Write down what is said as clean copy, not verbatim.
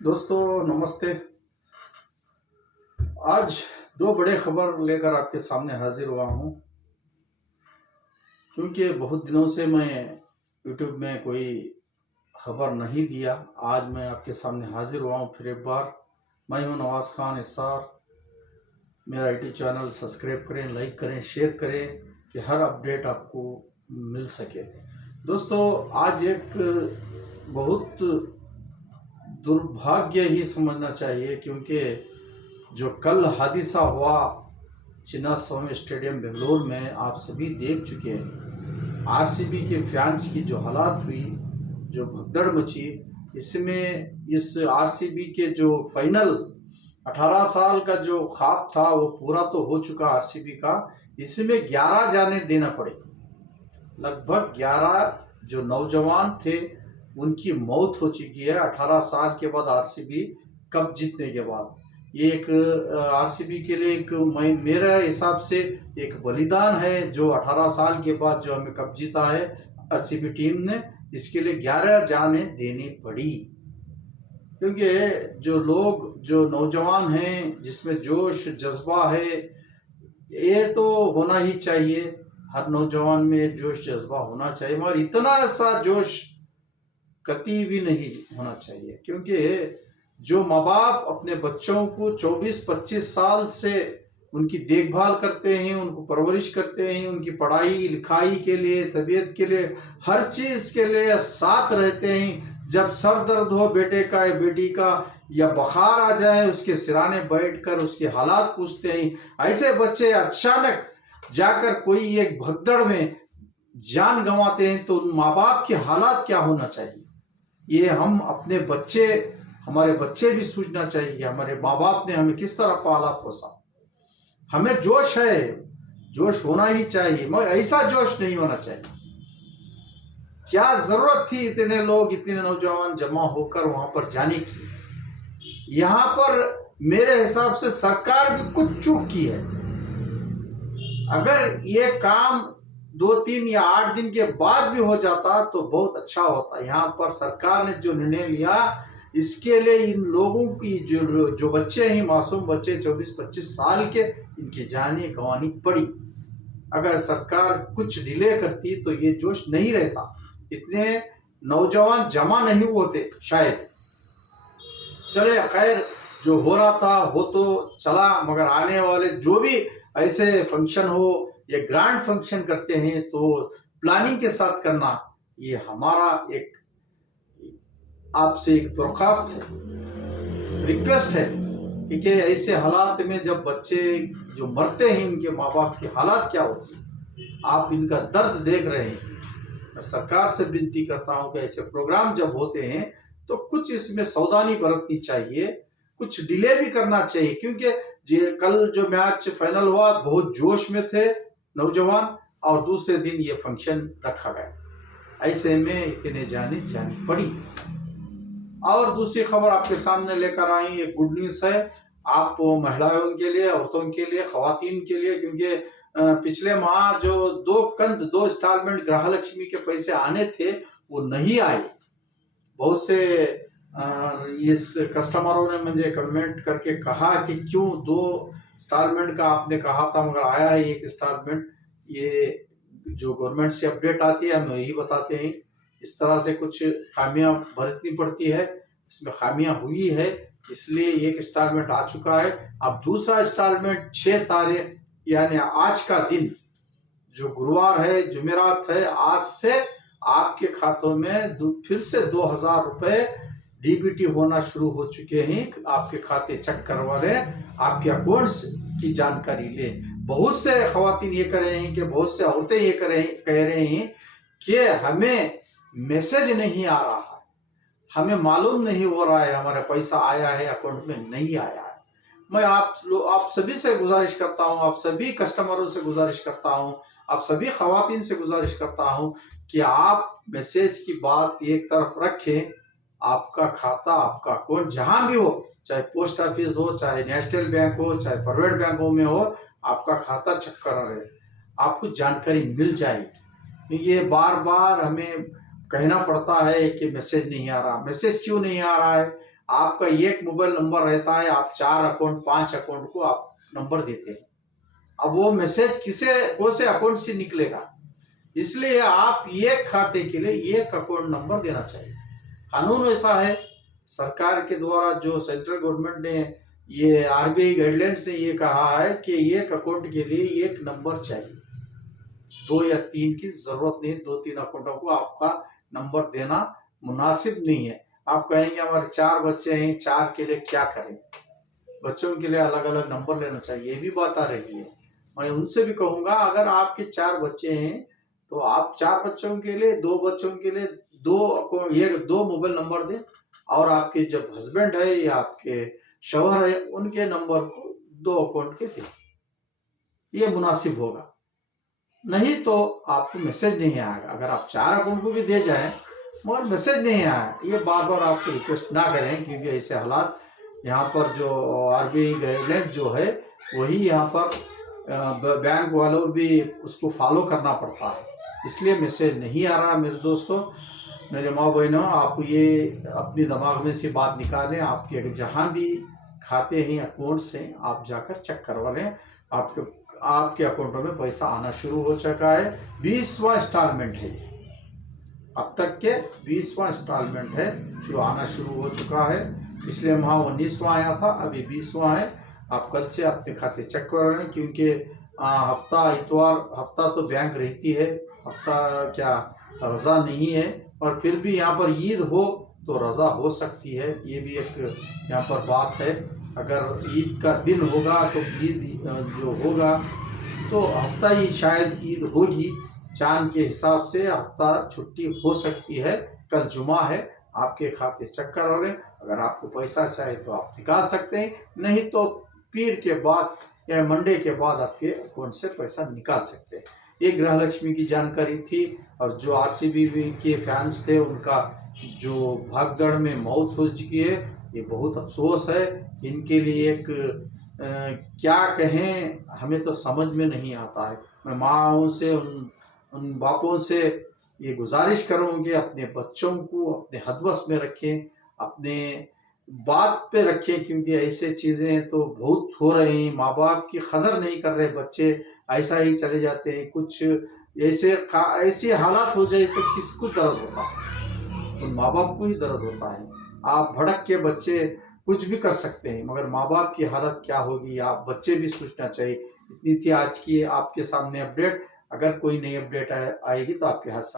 दोस्तों नमस्ते। आज दो बड़े खबर लेकर आपके सामने हाजिर हुआ हूँ, क्योंकि बहुत दिनों से मैं यूट्यूब में कोई खबर नहीं दिया। आज मैं आपके सामने हाजिर हुआ हूँ फिर एक बार। मैं हूँ नवाज़ खान इस्सार। मेरा यूट्यूब चैनल सब्सक्राइब करें, लाइक करें, शेयर करें कि हर अपडेट आपको मिल सके। दोस्तों आज एक बहुत दुर्भाग्य ही समझना चाहिए, क्योंकि जो कल हादसा हुआ चिन्नास्वामी स्टेडियम बेंगलोर में, आप सभी देख चुके हैं। आरसीबी के फैंस की जो हालात हुई, जो भगदड़ मची, इसमें इस आरसीबी के जो फाइनल 18 साल का जो ख्वाब था वो पूरा तो हो चुका आरसीबी का। इसमें 11 जाने देना पड़े। लगभग 11 जो नौजवान थे उनकी मौत हो चुकी है 18 साल के बाद आरसीबी कप जीतने के बाद। ये एक आरसीबी के लिए एक मेरे हिसाब से एक बलिदान है, जो 18 साल के बाद जो हमें कप जीता है आरसीबी टीम ने। इसके लिए 11 जाने देनी पड़ी, क्योंकि जो लोग जो नौजवान हैं जिसमें जोश जज्बा है, ये तो होना ही चाहिए। हर नौजवान में जोश जज्बा होना चाहिए, मगर इतना ऐसा जोश कभी भी नहीं होना चाहिए। क्योंकि जो माँ बाप अपने बच्चों को 24-25 साल से उनकी देखभाल करते हैं, उनको परवरिश करते हैं, उनकी पढ़ाई लिखाई के लिए, तबीयत के लिए, हर चीज़ के लिए साथ रहते हैं। जब सर दर्द हो बेटे का या बेटी का, या बुखार आ जाए, उसके सिराने बैठकर उसके हालात पूछते हैं। ऐसे बच्चे अचानक जाकर कोई एक भगदड़ में जान गंवाते हैं, तो उन माँ बाप के हालात क्या होना चाहिए, ये हम अपने बच्चे, हमारे बच्चे भी सोचना चाहिए। हमारे माँ बाप ने हमें किस तरह पाला पोसा। हमें जोश है, जोश होना ही चाहिए, मगर ऐसा जोश नहीं होना चाहिए। क्या जरूरत थी इतने लोग, इतने नौजवान जमा होकर वहां पर जाने की। यहां पर मेरे हिसाब से सरकार भी कुछ चूक की है। अगर ये काम 2-3 या 8 दिन के बाद भी हो जाता तो बहुत अच्छा होता। यहाँ पर सरकार ने जो निर्णय लिया, इसके लिए इन लोगों की जो बच्चे हैं, मासूम बच्चे 24-25 साल के, इनकी जानें गंवानी पड़ी। अगर सरकार कुछ डिले करती तो ये जोश नहीं रहता, इतने नौजवान जमा नहीं होते शायद। चले खैर, जो हो रहा था वो तो चला, मगर आने वाले जो भी ऐसे फंक्शन हो, ये ग्रैंड फंक्शन करते हैं तो प्लानिंग के साथ करना, ये हमारा एक आपसे एक दरख्वास्त है, रिक्वेस्ट है। क्योंकि ऐसे हालात में जब बच्चे जो मरते हैं, इनके माँ बाप की हालात क्या होती है, आप इनका दर्द देख रहे हैं। मैं सरकार से विनती करता हूं कि ऐसे प्रोग्राम जब होते हैं तो कुछ इसमें सावधानी बरतनी चाहिए, कुछ डिले भी करना चाहिए। क्योंकि कल जो मैच फाइनल हुआ, बहुत जोश में थे नौजवान, और दूसरे दिन ये फंक्शन रखा गया। ऐसे में इतने जानी पड़ी। और दूसरी खबर आपके सामने लेकर आई, एक गुड न्यूज है आप महिलाओं के लिए, औरतों के लिए, खवातीन के लिए। क्योंकि पिछले माह जो 2 इंस्टॉलमेंट गृह लक्ष्मी के पैसे आने थे वो नहीं आए। बहुत से इस कस्टमरों ने मुझे कमेंट करके कहा कि क्यों 2 इंस्टॉलमेंट का आपने कहा था मगर आया है 1 इंस्टॉलमेंट। ये जो गवर्नमेंट से अपडेट आती है हम यही बताते हैं। इस तरह से कुछ खामियां बरतनी पड़ती है, इसमें खामियां हुई है, इसलिए 1 इंस्टॉलमेंट आ चुका है। अब दूसरा इंस्टॉलमेंट 6 तारीख यानी आज का दिन, जो गुरुवार है, जुमेरात है, आज से आपके खातों में फिर से 2000 रुपए डीबीटी होना शुरू हो चुके हैं। आपके खाते चेक करवा लें, आपके अकाउंट्स की जानकारी लें। बहुत से खवातीन ये कर रहे हैं कि बहुत से औरतें ये कह रहे हैं कि हमें मैसेज नहीं आ रहा है, हमें मालूम नहीं हो रहा है हमारा पैसा आया है अकाउंट में नहीं आया है। मैं आप सभी से गुजारिश करता हूं, आप सभी कस्टमरों से गुजारिश करता हूं, आप सभी खवातीन से गुजारिश करता हूं कि आप मैसेज की बात एक तरफ रखें। आपका खाता, आपका अकाउंट जहां भी हो, चाहे पोस्ट ऑफिस हो, चाहे नेशनल बैंक हो, चाहे प्राइवेट बैंकों में हो, आपका खाता चेक करा रहे, आपको जानकारी मिल जाएगी। ये बार बार हमें कहना पड़ता है कि मैसेज नहीं आ रहा। मैसेज क्यों नहीं आ रहा है? आपका एक मोबाइल नंबर रहता है, आप 4 अकाउंट 5 अकाउंट को आप नंबर देते हैं। अब वो मैसेज किसे कौन से अकाउंट से निकलेगा, इसलिए आप एक खाते के लिए एक अकाउंट नंबर देना चाहिए। कानून ऐसा है, सरकार के द्वारा जो सेंट्रल गवर्नमेंट ने ये आरबीआई गाइडलाइंस ने ये कहा है कि एक अकाउंट के लिए एक नंबर चाहिए, 2 या 3 की जरूरत नहीं, 2-3 अकाउंटों को आपका नंबर देना मुनासिब नहीं है। आप कहेंगे हमारे 4 बच्चे हैं, 4 के लिए क्या करें, बच्चों के लिए अलग अलग नंबर लेना चाहिए, ये भी बात आ रही है। मैं उनसे भी कहूंगा, अगर आपके 4 बच्चे हैं तो आप 4 बच्चों के लिए, 2 बच्चों के लिए 2 मोबाइल नंबर दें, और आपके जब हस्बैंड है या आपके शौहर है उनके नंबर को 2 अकाउंट के दें, ये मुनासिब होगा। नहीं तो आपको मैसेज नहीं आएगा। अगर आप 4 अकाउंट को भी दे जाए मगर मैसेज नहीं आया, ये बार बार आपको रिक्वेस्ट ना करें, क्योंकि ऐसे हालात यहाँ पर जो आरबीआई गाइडलाइंस जो है वही यहाँ पर बैंक वालों भी उसको फॉलो करना पड़ता है, इसलिए मैसेज नहीं आ रहा। मेरे दोस्तों, मेरे माँ बहनों, आप ये अपने दिमाग में से बात निकालें। आपके जहाँ भी खाते हैं, अकाउंट्स हैं, आप जाकर चेक करवा लें। आपके अकाउंटों में पैसा आना शुरू हो चुका है। 20वां इंस्टॉलमेंट है, अब तक के 20वां इंस्टॉलमेंट है जो आना शुरू हो चुका है। पिछले माह 19वां आया था, अभी 20वां है। आप कल से अपने खाते चेक कर रहे हैं, क्योंकि हफ्ता इतवार हफ्ता तो बैंक रहती है, हफ्ता क्या रजा नहीं है, और फिर भी यहाँ पर ईद हो तो रजा हो सकती है, ये भी एक यहाँ पर बात है। अगर ईद का दिन होगा तो ईद जो होगा तो हफ्ता ही शायद ईद होगी, चांद के हिसाब से हफ्ता छुट्टी हो सकती है। कल जुमा है, आपके खाते चेक करा लें। अगर आपको पैसा चाहे तो आप निकाल सकते हैं, नहीं तो पीर के बाद या मंडे के बाद आपके अकाउंट से पैसा निकाल सकते हैं। ये गृह लक्ष्मी की जानकारी थी। और जो आरसीबी के फैंस थे उनका जो भागदौड़ में मौत हो चुकी है, ये बहुत अफसोस है। इनके लिए एक क्या कहें, हमें तो समझ में नहीं आता है। मैं माँओं से उन बापों से ये गुजारिश करूँ कि अपने बच्चों को अपने हदवस में रखें, अपने बात पे रखें, क्योंकि ऐसे चीज़ें तो बहुत हो रही हैं। माँ बाप की कदर नहीं कर रहे बच्चे, ऐसा ही चले जाते हैं। कुछ ऐसे हालात हो जाए तो किसको दर्द होता है, उन माँ बाप को ही दर्द होता है। आप भड़क के बच्चे कुछ भी कर सकते हैं, मगर माँ बाप की हालत क्या होगी आप बच्चे भी सोचना चाहिए। इतनी थी आज की आपके सामने अपडेट। अगर कोई नई अपडेट आएगी तो आपके हाथ